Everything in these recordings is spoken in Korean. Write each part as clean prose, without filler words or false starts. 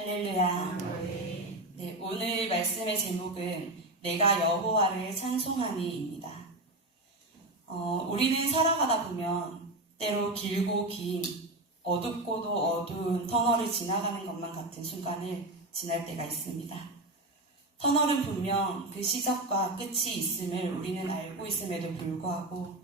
할렐루야. 네, 오늘 말씀의 제목은 내가 여호와를 찬송하니입니다. 우리는 살아가다 보면 때로 길고 긴 어둡고도 어두운 터널을 지나가는 것만 같은 순간을 지날 때가 있습니다. 터널은 분명 그 시작과 끝이 있음을 우리는 알고 있음에도 불구하고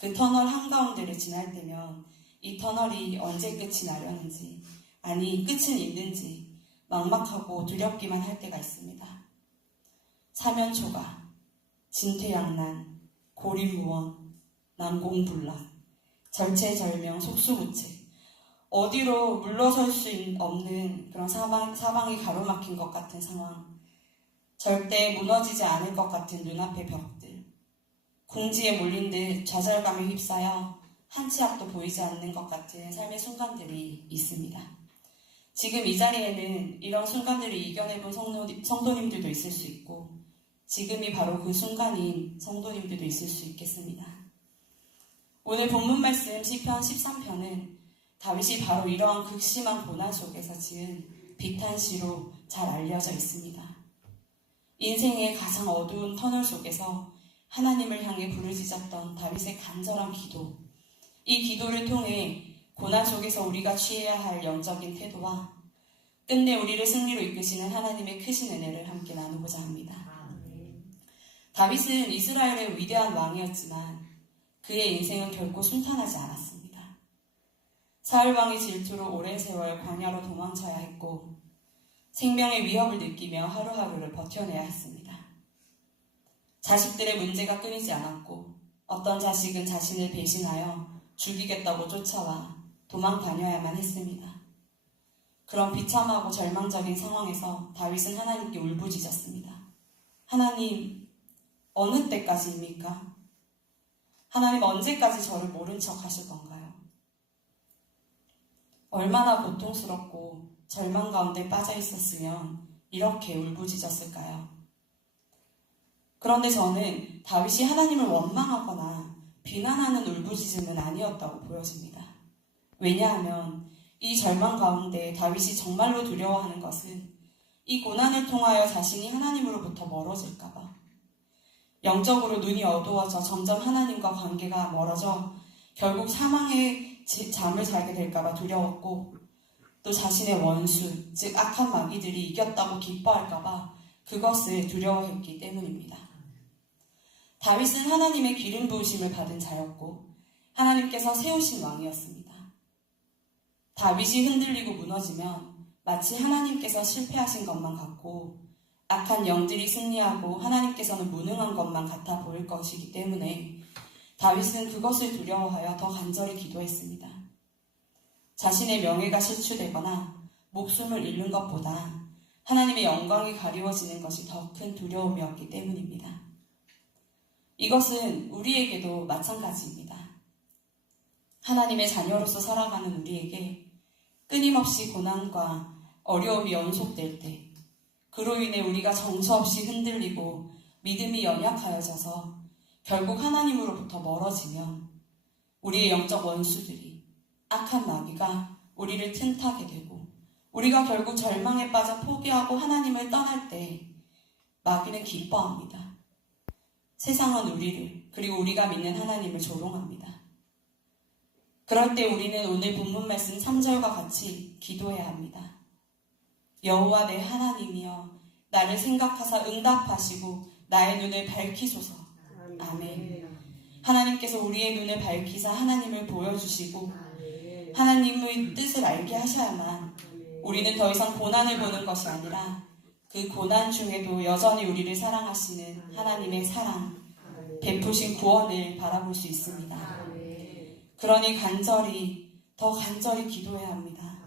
그 터널 한가운데를 지날 때면 이 터널이 언제 끝이 나려는지, 아니 끝은 있는지 막막하고 두렵기만 할 때가 있습니다. 사면초가, 진퇴양난, 고리무원, 난공불락, 절체절명, 속수무책, 어디로 물러설 수 없는 그런 사방이 가로막힌 것 같은 상황, 절대 무너지지 않을 것 같은 눈앞의 벽들, 궁지에 몰린 듯 좌절감에 휩싸여 한 치 앞도 보이지 않는 것 같은 삶의 순간들이 있습니다. 지금 이 자리에는 이런 순간들을 이겨내본 성도님들도 있을 수 있고 지금이 바로 그 순간인 성도님들도 있을 수 있겠습니다. 오늘 본문 말씀 시편 13편은 다윗이 바로 이러한 극심한 고난 속에서 지은 비탄시로 잘 알려져 있습니다. 인생의 가장 어두운 터널 속에서 하나님을 향해 부르짖었던 다윗의 간절한 기도, 이 기도를 통해 고난 속에서 우리가 취해야 할 영적인 태도와 끝내 우리를 승리로 이끄시는 하나님의 크신 은혜를 함께 나누고자 합니다. 다윗은 이스라엘의 위대한 왕이었지만 그의 인생은 결코 순탄하지 않았습니다. 사울 왕의 질투로 오랜 세월 광야로 도망쳐야 했고 생명의 위협을 느끼며 하루하루를 버텨내야 했습니다. 자식들의 문제가 끊이지 않았고 어떤 자식은 자신을 배신하여 죽이겠다고 쫓아와 도망 다녀야만 했습니다. 그런 비참하고 절망적인 상황에서 다윗은 하나님께 울부짖었습니다. 하나님, 어느 때까지입니까? 하나님, 언제까지 저를 모른 척 하실 건가요? 얼마나 고통스럽고 절망 가운데 빠져 있었으면 이렇게 울부짖었을까요? 그런데 저는 다윗이 하나님을 원망하거나 비난하는 울부짖음은 아니었다고 보여집니다. 왜냐하면 이 절망 가운데 다윗이 정말로 두려워하는 것은 이 고난을 통하여 자신이 하나님으로부터 멀어질까봐, 영적으로 눈이 어두워져 점점 하나님과 관계가 멀어져 결국 사망의 잠을 자게 될까봐 두려웠고, 또 자신의 원수, 즉 악한 마귀들이 이겼다고 기뻐할까봐 그것을 두려워했기 때문입니다. 다윗은 하나님의 기름 부으심을 받은 자였고 하나님께서 세우신 왕이었습니다. 다윗이 흔들리고 무너지면 마치 하나님께서 실패하신 것만 같고 악한 영들이 승리하고 하나님께서는 무능한 것만 같아 보일 것이기 때문에 다윗은 그것을 두려워하여 더 간절히 기도했습니다. 자신의 명예가 실추되거나 목숨을 잃는 것보다 하나님의 영광이 가리워지는 것이 더 큰 두려움이었기 때문입니다. 이것은 우리에게도 마찬가지입니다. 하나님의 자녀로서 살아가는 우리에게 끊임없이 고난과 어려움이 연속될 때, 그로 인해 우리가 정서없이 흔들리고 믿음이 연약하여져서 결국 하나님으로부터 멀어지면 우리의 영적 원수들이, 악한 마귀가 우리를 틈타게 되고 우리가 결국 절망에 빠져 포기하고 하나님을 떠날 때 마귀는 기뻐합니다. 세상은 우리를, 그리고 우리가 믿는 하나님을 조롱합니다. 그럴 때 우리는 오늘 본문 말씀 3절과 같이 기도해야 합니다. 여호와 내 하나님이여, 나를 생각하사 응답하시고 나의 눈을 밝히소서. 아멘. 하나님께서 우리의 눈을 밝히사 하나님을 보여주시고 하나님의 뜻을 알게 하셔야만 우리는 더 이상 고난을 보는 것이 아니라 그 고난 중에도 여전히 우리를 사랑하시는 하나님의 사랑, 베푸신 구원을 바라볼 수 있습니다. 그러니 더 간절히 기도해야 합니다.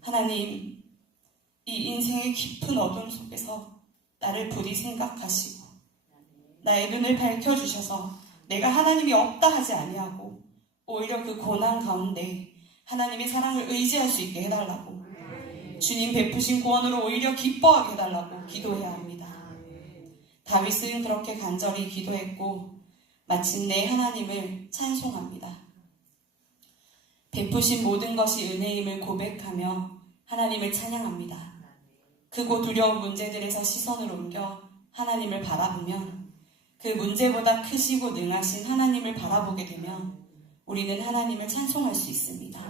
하나님, 이 인생의 깊은 어둠 속에서 나를 부디 생각하시고 나의 눈을 밝혀주셔서 내가 하나님이 없다 하지 아니하고 오히려 그 고난 가운데 하나님의 사랑을 의지할 수 있게 해달라고, 주님 베푸신 구원으로 오히려 기뻐하게 해달라고 기도해야 합니다. 다윗은 그렇게 간절히 기도했고 마침내 하나님을 찬송합니다. 베푸신 모든 것이 은혜임을 고백하며 하나님을 찬양합니다. 크고 두려운 문제들에서 시선을 옮겨 하나님을 바라보면 그 문제보다 크시고 능하신 하나님을 바라보게 되면 우리는 하나님을 찬송할 수 있습니다.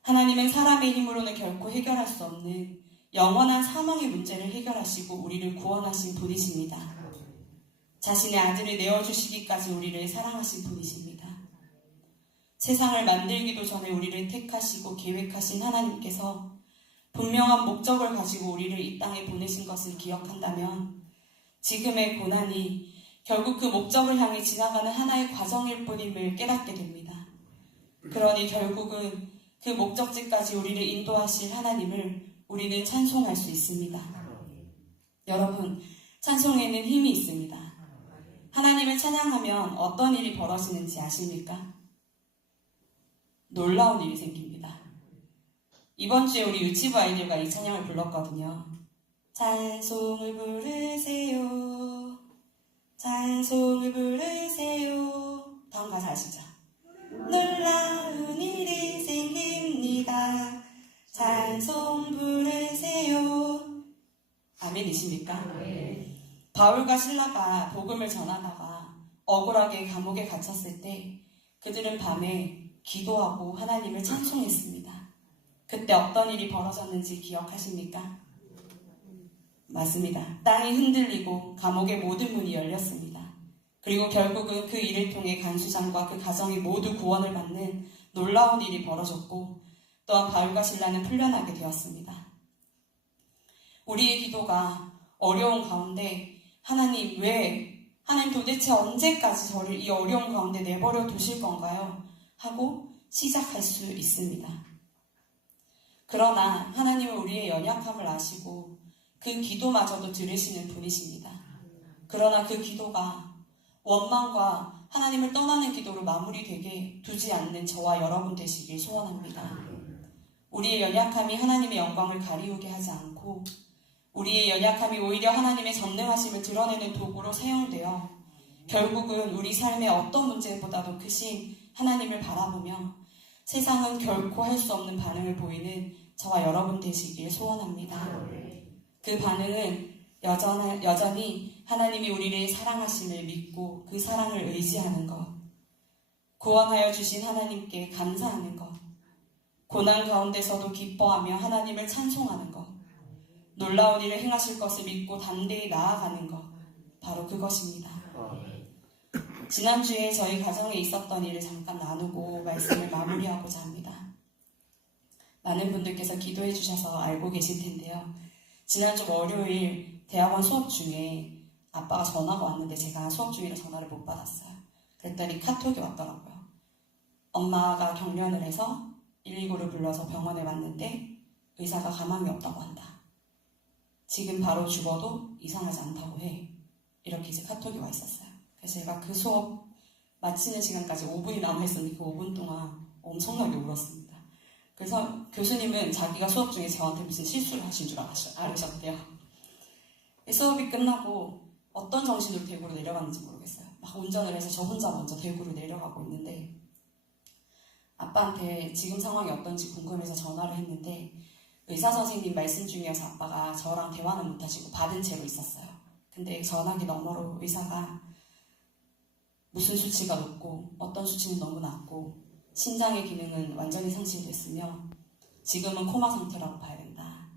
하나님은 사람의 힘으로는 결코 해결할 수 없는 영원한 사망의 문제를 해결하시고 우리를 구원하신 분이십니다. 자신의 아들을 내어주시기까지 우리를 사랑하신 분이십니다. 세상을 만들기도 전에 우리를 택하시고 계획하신 하나님께서 분명한 목적을 가지고 우리를 이 땅에 보내신 것을 기억한다면 지금의 고난이 결국 그 목적을 향해 지나가는 하나의 과정일 뿐임을 깨닫게 됩니다. 그러니 결국은 그 목적지까지 우리를 인도하실 하나님을 우리는 찬송할 수 있습니다. 여러분, 찬송에는 힘이 있습니다. 하나님을 찬양하면 어떤 일이 벌어지는지 아십니까? 놀라운 일이 생깁니다. 이번 주에 우리 유치부 아이들과 이 찬양을 불렀거든요. 찬송을 부르세요. 찬송을 부르세요. 다음 가사 아시죠? 놀라운 일이 생깁니다. 찬송 부르세요. 아멘이십니까? 바울과 실라가 복음을 전하다가 억울하게 감옥에 갇혔을 때 그들은 밤에 기도하고 하나님을 찬송했습니다. 그때 어떤 일이 벌어졌는지 기억하십니까? 맞습니다. 땅이 흔들리고 감옥의 모든 문이 열렸습니다. 그리고 결국은 그 일을 통해 간수장과 그 가정이 모두 구원을 받는 놀라운 일이 벌어졌고 또한 바울과 실라는 풀려나게 되었습니다. 우리의 기도가 어려운 가운데 하나님 도대체 언제까지 저를 이 어려운 가운데 내버려 두실 건가요? 하고 시작할 수 있습니다. 그러나 하나님은 우리의 연약함을 아시고 그 기도마저도 들으시는 분이십니다. 그러나 그 기도가 원망과 하나님을 떠나는 기도로 마무리되게 두지 않는 저와 여러분 되시길 소원합니다. 우리의 연약함이 하나님의 영광을 가리우게 하지 않고 우리의 연약함이 오히려 하나님의 전능하심을 드러내는 도구로 사용되어 결국은 우리 삶의 어떤 문제보다도 크신 하나님을 바라보며 세상은 결코 할 수 없는 반응을 보이는 저와 여러분 되시길 소원합니다. 그 반응은 여전히 하나님이 우리를 사랑하심을 믿고 그 사랑을 의지하는 것, 구원하여 주신 하나님께 감사하는 것, 고난 가운데서도 기뻐하며 하나님을 찬송하는 것, 놀라운 일을 행하실 것을 믿고 담대히 나아가는 것, 바로 그것입니다. 지난주에 저희 가정에 있었던 일을 잠깐 나누고 말씀을 마무리하고자 합니다. 많은 분들께서 기도해 주셔서 알고 계실 텐데요. 지난주 월요일 대학원 수업 중에 아빠가 전화가 왔는데 제가 수업 중이라 전화를 못 받았어요. 그랬더니 카톡이 왔더라고요. 엄마가 경련을 해서 119를 불러서 병원에 왔는데 의사가 가망이 없다고 한다. 지금 바로 죽어도 이상하지 않다고 해. 이렇게 이제 카톡이 와 있었어요. 그래서 제가 그 수업 마치는 시간까지 5분이 남아있었는데 그 5분 동안 엄청나게 울었습니다. 그래서 교수님은 자기가 수업 중에 저한테 무슨 실수를 하신 줄 알으셨대요. 수업이 끝나고 어떤 정신으로 대구로 내려갔는지 모르겠어요. 막 운전을 해서 저 혼자 먼저 대구로 내려가고 있는데 아빠한테 지금 상황이 어떤지 궁금해서 전화를 했는데 의사 선생님 말씀 중이어서 아빠가 저랑 대화는 못하시고 받은 채로 있었어요. 근데 전화기 너머로 의사가 무슨 수치가 높고 어떤 수치는 너무 낮고 심장의 기능은 완전히 상실됐으며 지금은 코마 상태라고 봐야 된다.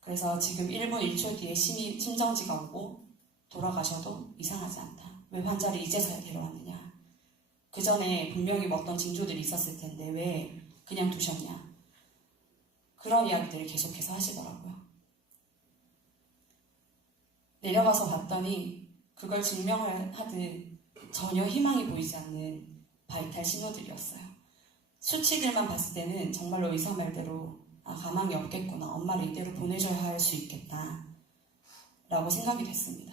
그래서 지금 1분 1초 뒤에 심정지가 오고 돌아가셔도 이상하지 않다. 왜 환자를 이제서야 데려왔느냐. 그 전에 분명히 어떤 징조들이 있었을 텐데 왜 그냥 두셨냐. 그런 이야기들을 계속해서 하시더라고요. 내려가서 봤더니 그걸 증명을 하듯 전혀 희망이 보이지 않는 바이탈 신호들이었어요. 수치들만 봤을 때는 정말로 의사 말대로 가망이 없겠구나. 엄마를 이대로 보내줘야 할 수 있겠다. 라고 생각이 됐습니다.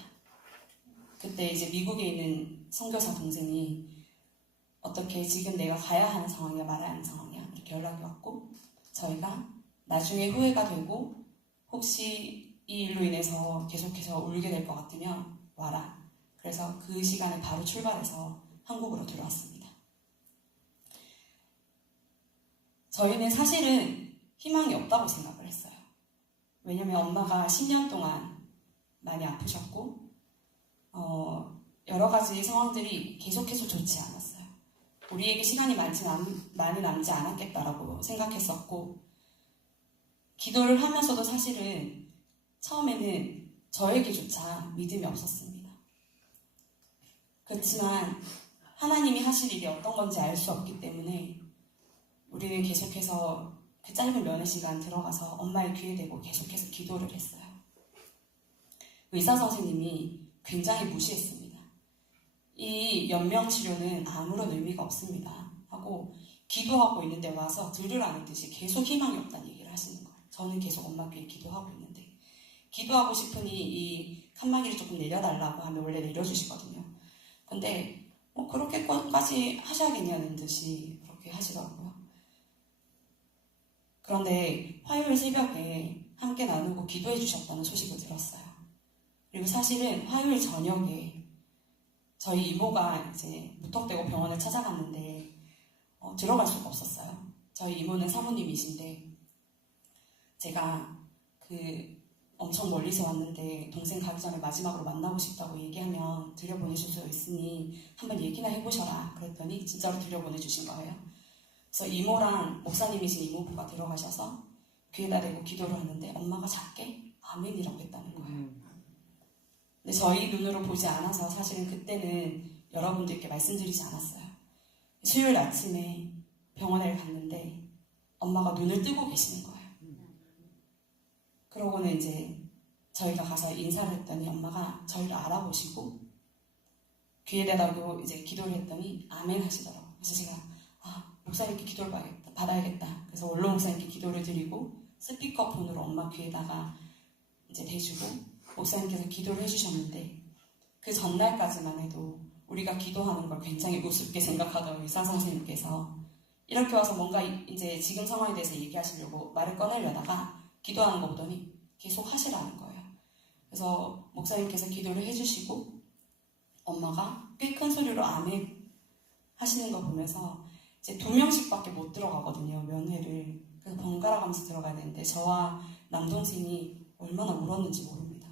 그때 이제 미국에 있는 선교사 동생이 어떻게 지금 내가 가야 하는 상황이야 말아야 하는 상황이야 이렇게 연락이 왔고 저희가 나중에 후회가 되고 혹시 이 일로 인해서 계속해서 울게 될 것 같으면 와라. 그래서 그 시간에 바로 출발해서 한국으로 들어왔습니다. 저희는 사실은 희망이 없다고 생각을 했어요. 왜냐면 엄마가 10년 동안 많이 아프셨고 여러 가지 상황들이 계속해서 좋지 않았어요. 우리에게 시간이 많이 남지 않았겠다라고 생각했었고 기도를 하면서도 사실은 처음에는 저에게조차 믿음이 없었습니다. 그렇지만 하나님이 하실 일이 어떤 건지 알 수 없기 때문에 우리는 계속해서 그 짧은 면회 시간 들어가서 엄마의 귀에 대고 계속해서 기도를 했어요. 의사 선생님이 굉장히 무시했습니다. 이 연명치료는 아무런 의미가 없습니다 하고 기도하고 있는데 와서 들으라는 듯이 계속 희망이 없다는 얘기를 하시는 거예요. 저는 계속 엄마 귀에 기도하고 있는데 기도하고 싶으니 이 칸막이를 조금 내려달라고 하면 원래 내려주시거든요. 근데 그렇게까지 하셔야겠냐는 듯이 그렇게 하시더라고요. 그런데 화요일 새벽에 함께 나누고 기도해 주셨다는 소식을 들었어요. 그리고 사실은 화요일 저녁에 저희 이모가 이제 무턱대고 병원을 찾아갔는데 들어갈 수가 없었어요. 저희 이모는 사모님이신데 제가 엄청 멀리서 왔는데 동생 가기 전에 마지막으로 만나고 싶다고 얘기하면 들여보내줄 수 있으니 한번 얘기나 해보셔라. 그랬더니 진짜로 들여보내주신 거예요. 그래서 이모랑 목사님이신 이모부가 들어가셔서 귀에다 대고 기도를 하는데 엄마가 작게 아멘이라고 했다는 거예요. 근데 저희 눈으로 보지 않아서 사실은 그때는 여러분들께 말씀드리지 않았어요. 수요일 아침에 병원에 갔는데 엄마가 눈을 뜨고 계시는 거예요. 그러고는 이제 저희가 가서 인사를 했더니 엄마가 저희를 알아보시고 귀에다 대고 이제 기도를 했더니 아멘 하시더라고요. 그래서 제가 목사님께 기도를 받아야겠다. 그래서 원로 목사님께 기도를 드리고 스피커폰으로 엄마 귀에다가 이제 대주고 목사님께서 기도를 해주셨는데 그 전날까지만 해도 우리가 기도하는 걸 굉장히 우습게 생각하던 의사 선생님께서 이렇게 와서 뭔가 이제 지금 상황에 대해서 얘기하시려고 말을 꺼내려다가 기도하는 거 보더니 계속 하시라는 거예요. 그래서 목사님께서 기도를 해주시고 엄마가 꽤 큰 소리로 아멘 하시는 거 보면서 이제 2명씩밖에 못 들어가거든요, 면회를. 그래서 번갈아 가면서 들어가야 되는데 저와 남동생이 얼마나 울었는지 모릅니다.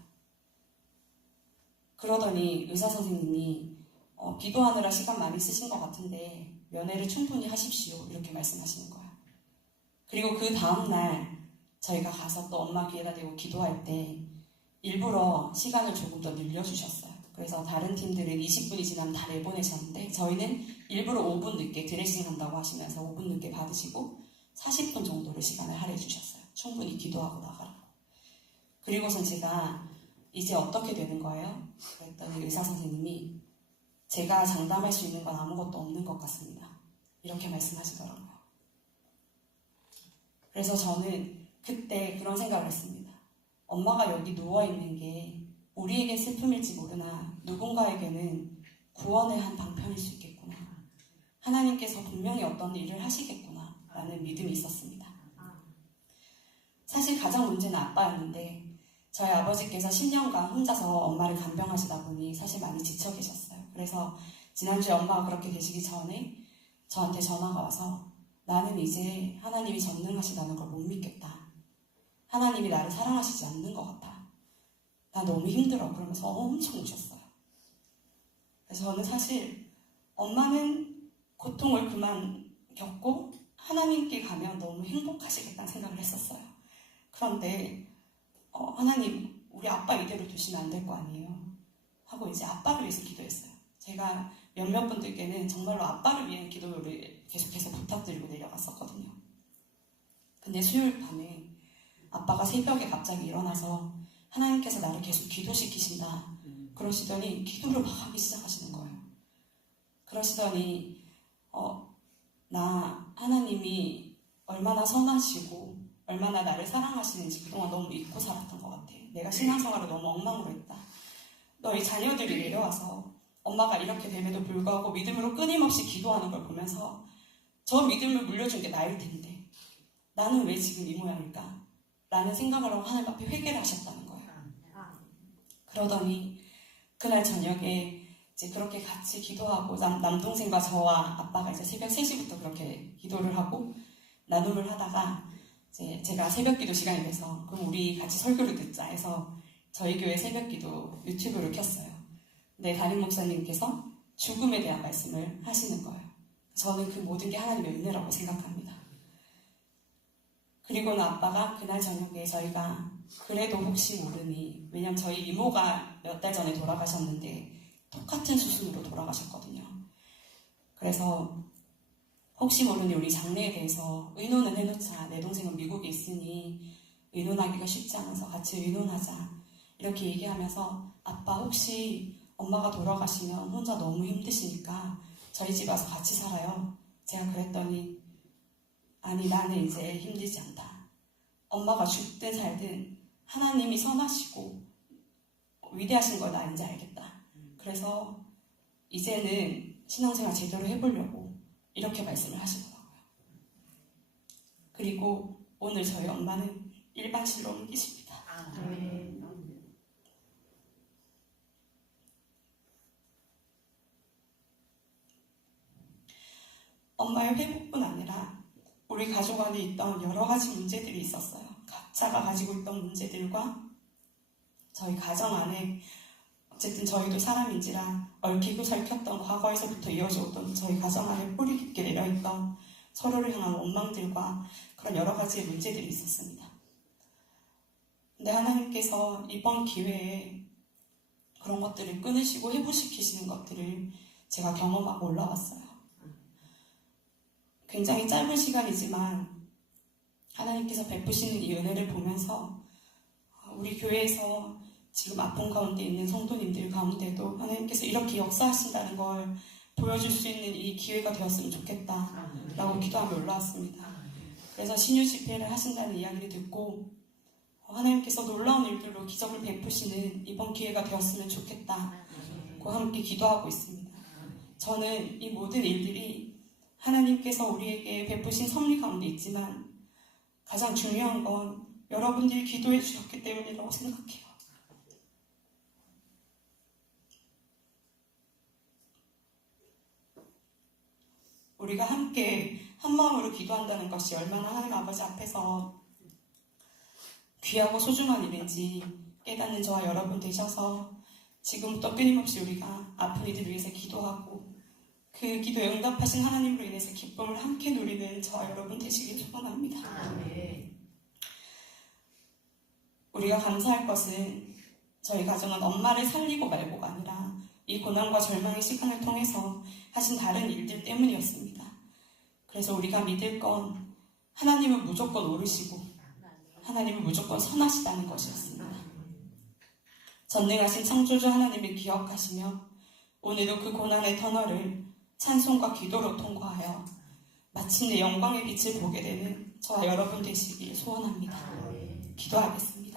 그러더니 의사 선생님이 기도하느라 시간 많이 쓰신 것 같은데 면회를 충분히 하십시오 이렇게 말씀하시는 거예요. 그리고 그 다음날 저희가 가서 또 엄마 귀에다 대고 기도할 때 일부러 시간을 조금 더 늘려주셨어요. 그래서 다른 팀들은 20분이 지나면 다 내보내셨는데 저희는 일부러 5분 늦게 드레싱 한다고 하시면서 5분 늦게 받으시고 40분 정도를 시간을 할애해 주셨어요. 충분히 기도하고 나가라고. 그리고선 제가 이제 어떻게 되는 거예요? 그랬더니 의사 선생님이 제가 장담할 수 있는 건 아무것도 없는 것 같습니다. 이렇게 말씀하시더라고요. 그래서 저는 그때 그런 생각을 했습니다. 엄마가 여기 누워있는 게 우리에겐 슬픔일지 모르나 누군가에게는 구원의 한 방편일 수 있겠구나. 하나님께서 분명히 어떤 일을 하시겠구나 라는 믿음이 있었습니다. 사실 가장 문제는 아빠였는데 저희 아버지께서 10년간 혼자서 엄마를 간병하시다 보니 사실 많이 지쳐 계셨어요. 그래서 지난주에 엄마가 그렇게 되시기 전에 저한테 전화가 와서 나는 이제 하나님이 전능하시다는 걸 못 믿겠다. 하나님이 나를 사랑하시지 않는 것 같아. 나 너무 힘들어. 그러면서 엄청 우셨어요. 그래서 저는 사실 엄마는 고통을 그만 겪고 하나님께 가면 너무 행복하시겠다는 생각을 했었어요. 그런데 하나님 우리 아빠 이대로 두시면 안 될 거 아니에요 하고 이제 아빠를 위해서 기도했어요. 제가 몇몇 분들께는 정말로 아빠를 위한 기도를 계속해서 부탁드리고 내려갔었거든요. 근데 수요일 밤에 아빠가 새벽에 갑자기 일어나서 하나님께서 나를 계속 기도시키신다 그러시더니 기도를 막 하기 시작하시는 거예요. 그러시더니 나 하나님이 얼마나 선하시고 얼마나 나를 사랑하시는지 그동안 너무 잊고 살았던 것 같아. 내가 신앙생활을 너무 엉망으로 했다. 너희 자녀들이 내려와서 엄마가 이렇게 됨에도 불구하고 믿음으로 끊임없이 기도하는 걸 보면서 저 믿음을 물려준 게 나일 텐데 나는 왜 지금 이 모양일까? 라는 생각을 하고 하나님 앞에 회개를 하셨다는 거예요. 그러더니 그날 저녁에 이제 그렇게 같이 기도하고 남동생과 저와 아빠가 이제 새벽 3시부터 그렇게 기도를 하고 나눔을 하다가 이제 제가 새벽기도 시간이 돼서 그럼 우리 같이 설교를 듣자 해서 저희 교회 새벽기도 유튜브를 켰어요. 근데 담임 목사님께서 죽음에 대한 말씀을 하시는 거예요. 저는 그 모든 게 하나님의 은혜라고 생각합니다. 그리고는 아빠가 그날 저녁에 저희가 그래도 혹시 모르니, 왜냐면 저희 이모가 몇 달 전에 돌아가셨는데 똑같은 수순으로 돌아가셨거든요. 그래서 혹시 모르니 우리 장래에 대해서 의논을 해놓자. 내 동생은 미국에 있으니 의논하기가 쉽지 않아서 같이 의논하자. 이렇게 얘기하면서 아빠 혹시 엄마가 돌아가시면 혼자 너무 힘드시니까 저희 집 와서 같이 살아요. 제가 그랬더니 아니 나는 이제 힘들지 않다. 엄마가 죽든 살든 하나님이 선하시고 위대하신 걸 나 이제 알겠다. 그래서 이제는 신앙생활 제대로 해보려고 이렇게 말씀을 하시더라고요. 그리고 오늘 저희 엄마는 일반실로 옮기십니다. 엄마의 회복뿐 아니라 우리 가족 안에 있던 여러 가지 문제들이 있었어요. 각자가 가지고 있던 문제들과 저희 가정 안에 어쨌든 저희도 사람인지라 얽히고 설켰던 과거에서부터 이어져 오던 저희 가정 안에 뿌리 깊게 내려있던 서로를 향한 원망들과 그런 여러 가지의 문제들이 있었습니다. 근데 하나님께서 이번 기회에 그런 것들을 끊으시고 회복시키시는 것들을 제가 경험하고 올라왔어요. 굉장히 짧은 시간이지만 하나님께서 베푸시는 이 은혜를 보면서 우리 교회에서 지금 아픔 가운데 있는 성도님들 가운데도 하나님께서 이렇게 역사하신다는 걸 보여줄 수 있는 이 기회가 되었으면 좋겠다라고 기도하며 올라왔습니다. 그래서 신유 집회를 하신다는 이야기를 듣고 하나님께서 놀라운 일들로 기적을 베푸시는 이번 기회가 되었으면 좋겠다고 함께 기도하고 있습니다. 저는 이 모든 일들이 하나님께서 우리에게 베푸신 섭리 가운데 있지만 가장 중요한 건 여러분들이 기도해 주셨기 때문이라고 생각해요. 우리가 함께 한마음으로 기도한다는 것이 얼마나 하나님 아버지 앞에서 귀하고 소중한 일인지 깨닫는 저와 여러분 되셔서 지금부터 끊임없이 우리가 아픈 이들 위해서 기도하고 그 기도에 응답하신 하나님으로 인해서 기쁨을 함께 누리는 저와 여러분 되시길 소원합니다. 우리가 감사할 것은 저희 가정은 엄마를 살리고 말고가 아니라 이 고난과 절망의 시간을 통해서 하신 다른 일들 때문이었습니다. 그래서 우리가 믿을 건 하나님은 무조건 옳으시고 하나님은 무조건 선하시다는 것이었습니다. 전능하신 창조주 하나님을 기억하시며 오늘도 그 고난의 터널을 찬송과 기도로 통과하여 마침내 영광의 빛을 보게 되는 저와 여러분 되시길 소원합니다. 기도하겠습니다.